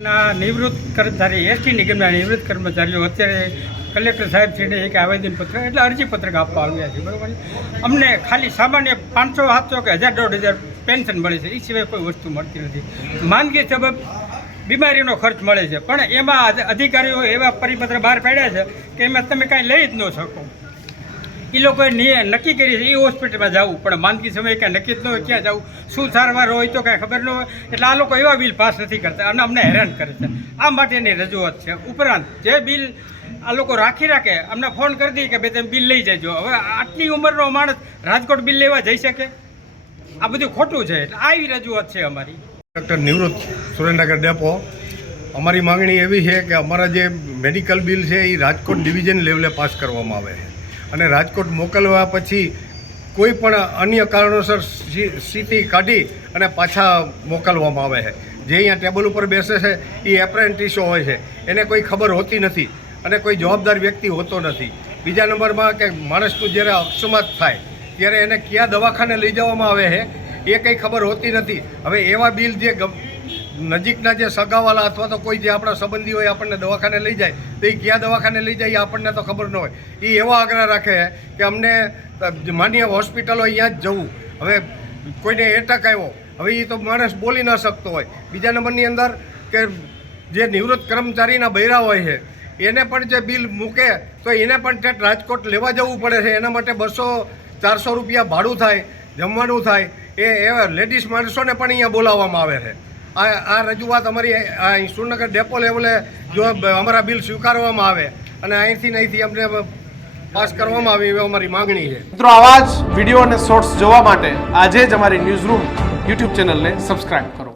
નિવૃત્ત કર્મચારી એસટી નિગમના નિવૃત્ત કર્મચારીઓ અત્યારે કલેક્ટર સાહેબશ્રીને એક આવેદનપત્ર એટલે અરજીપત્રક આપવા આવ્યા છે. બરાબર, અમને ખાલી સામાન્ય 500 700 કે 1000 1.5 પેન્શન મળે છે, એ સિવાય કોઈ વસ્તુ મળતી નથી. માંદગી સબબ બીમારીનો ખર્ચ મળે છે, પણ એમાં અધિકારીઓ એવા પરિપત્ર બહાર પાડ્યા છે કે એમાં તમે કાંઈ લઈ જ ન શકો. એ લોકોએ નક્કી કરી છે એ હોસ્પિટલમાં જવું, પણ માંદગી સમયે કાંઈ નક્કી જ ન હોય ક્યાં જવું, શું સારવાર હોય તો કાંઈ ખબર ન હોય. એટલે આ લોકો એવા બિલ પાસ નથી કરતા અને અમને હેરાન કરે છે. આ માટેની રજૂઆત છે. ઉપરાંત જે બિલ આ લોકો રાખે અમને ફોન કરી દઈએ કે ભાઈ તમે બિલ લઈ જજો. હવે આટલી ઉંમરનો માણસ રાજકોટ બિલ લેવા જઈ શકે? આ બધું ખોટું છે. એટલે આવી રજૂઆત છે અમારી. ડૉક્ટર નિવૃત્ત સુરેન્દ્રનગર ડેપો. અમારી માંગણી એવી છે કે અમારા જે મેડિકલ બિલ છે એ રાજકોટ ડિવિઝન લેવલે પાસ કરવામાં આવે છે અને રાજકોટ મોકલવા પછી કોઈ પણ અન્ય કારણોસર સીટી કાઢી અને પાછા મોકલવામાં આવે છે. જે અહીંયા ટેબલ ઉપર બેસે છે એ એપ્રેન્ટિસો હોય છે, એને કોઈ ખબર હોતી નથી અને કોઈ જવાબદાર વ્યક્તિ હોતો નથી. બીજા નંબરમાં કે માણસનું જ્યારે અકસ્માત થાય ત્યારે એને કયા દવાખાને લઈ જવામાં આવે છે એ કંઈ ખબર હોતી નથી. હવે એવા બિલ જે નજીકના જે સગાવાલા અથવા તો કોઈ જે આપણા સંબંધી હોય આપણને દવાખાને લઈ જાય તો એ કયા દવાખાને લઈ જાય એ આપણને તો ખબર ન હોય. એ એવો આગ્રહ રાખે કે અમને માન્ય હોસ્પિટલો અહીંયા જ જવું. હવે કોઈને એટક આવ્યો, હવે એ તો માણસ બોલી ન શકતો હોય. બીજા નંબરની અંદર કે જે નિવૃત્ત કર્મચારીના બૈરા હોય છે એને પણ જે બિલ મૂકે તો એને પણ ટેટ રાજકોટ લેવા જવું પડે છે. એના માટે 200-400 રૂપિયા ભાડું થાય, જમવાનું થાય. એ લેડીઝ માણસોને પણ અહીંયા બોલાવવામાં આવે છે. આ રજૂઆત અમારી સુરેન્દ્રનગર ડેપો લેવલે જો અમારા બિલ સ્વીકારવામાં આવે અને અહીંથી અમને પાસ કરવામાં આવે એવી અમારી માંગણી છે. મિત્રો, આવા જ વિડીયો અને શોર્ટ્સ જોવા માટે આજે જ અમારી ન્યૂઝ રૂમ યુટ્યુબ ચેનલને સબસ્ક્રાઇબ કરો.